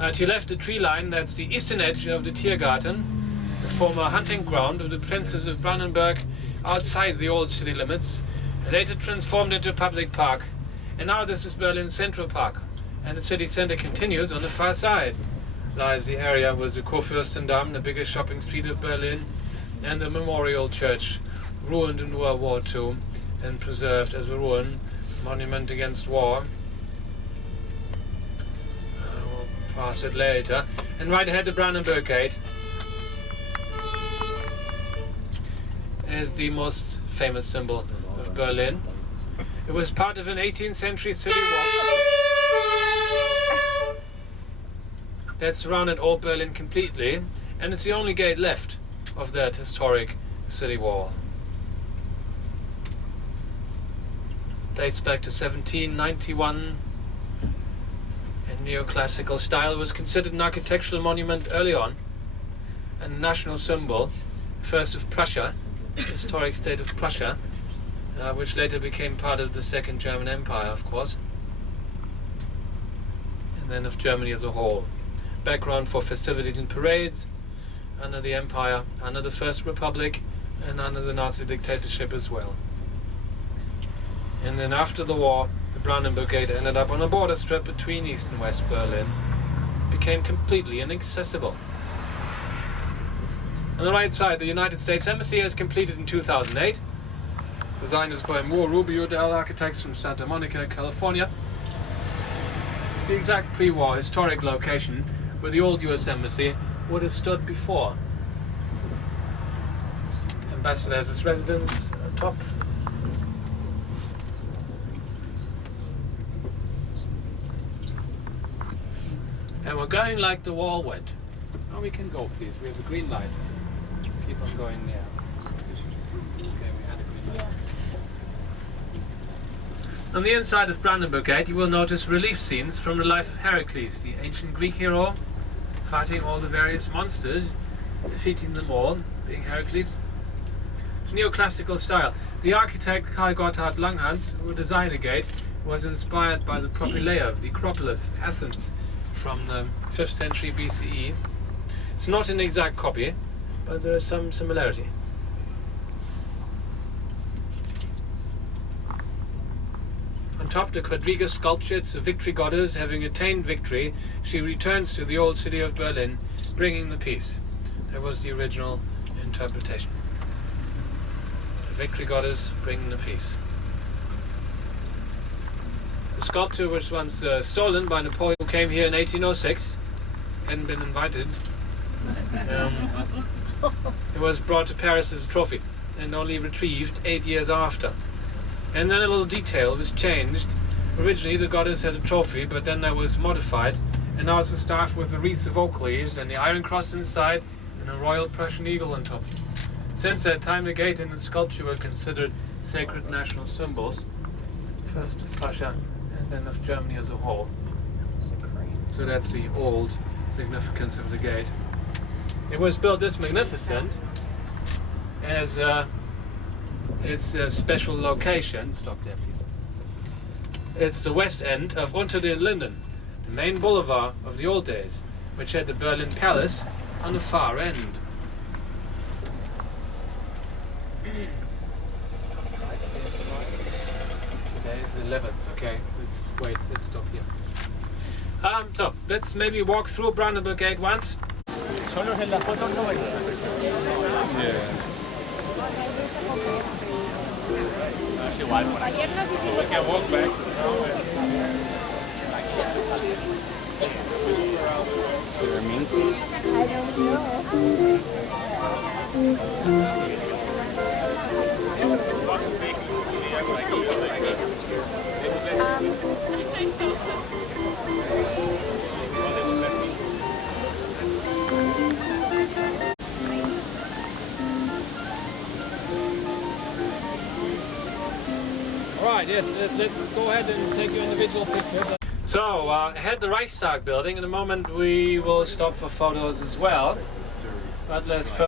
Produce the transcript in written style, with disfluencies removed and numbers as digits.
To your left, the tree line, that's the eastern edge of the Tiergarten, the former hunting ground of the princes of Brandenburg outside the old city limits, later transformed into a public park. And now this is Berlin's Central Park, and the city center continues on the far side. Lies the area with the Kurfürstendamm, the biggest shopping street of Berlin, and the Memorial Church, ruined in World War II and preserved as a ruin, monument against war. We'll pass it later. And right ahead, the Brandenburg Gate is the most famous symbol of Berlin. It was part of an 18th century city wall that surrounded old Berlin completely, and it's the only gate left of that historic city wall. Dates back to 1791. In neoclassical style, it was considered an architectural monument early on, and a national symbol, first of Prussia, the historic state of Prussia, which later became part of the Second German Empire, of course, and then of Germany as a whole. Background for festivities and parades under the Empire, under the First Republic, and under the Nazi dictatorship as well. And then after the war, the Brandenburg Gate ended up on a border strip between East and West Berlin. It became completely inaccessible. On the right side, the United States Embassy was completed in 2008. Designed by Moore Rubio Dell architects from Santa Monica, California. It's the exact pre-war historic location where the old US Embassy would have stood before. Ambassador has his residence on top. And we're going like the wall went. Oh, we can go, please. We have a green light. Keep on going there. Okay, we had a green light. Yes. On the inside of Brandenburg Gate, you will notice relief scenes from the life of Heracles, the ancient Greek hero, fighting all the various monsters, defeating them all, being Heracles. It's neoclassical style. The architect Karl Gotthard Langhans, who designed the gate, was inspired by the Propylaea of the Acropolis of Athens from the 5th century BCE. It's not an exact copy, but there is some similarity. On top, the quadriga sculpture, it's a victory goddess. Having attained victory, she returns to the old city of Berlin, bringing the peace. That was the original interpretation. The victory goddess bringing the peace. The sculpture was once stolen by Napoleon, who came here in 1806, hadn't been invited. It was brought to Paris as a trophy and only retrieved 8 years after. And then a little detail was changed. Originally the goddess had a trophy, but then that was modified, and now it's a staff with a wreath of oak leaves and the Iron Cross inside and a royal Prussian eagle on top. Since that time, the gate and the sculpture were considered sacred national symbols, first of Prussia and then of Germany as a whole. So that's the old significance of the gate. It was built this magnificent as its special location. Stop there, please. It's the west end of Unter den Linden, the main boulevard of the old days, which had the Berlin Palace on the far end. Today is the 11th. Okay, let's wait. Let's stop here. So let's maybe walk through Brandenburg Gate once. Solo en la foto no hay. Igual por aquí. So we can walk back. I don't know. Alright, yes, let's go ahead and take your individual pictures. So, ahead the Reichstag building. In a moment we will stop for photos as well. But let's first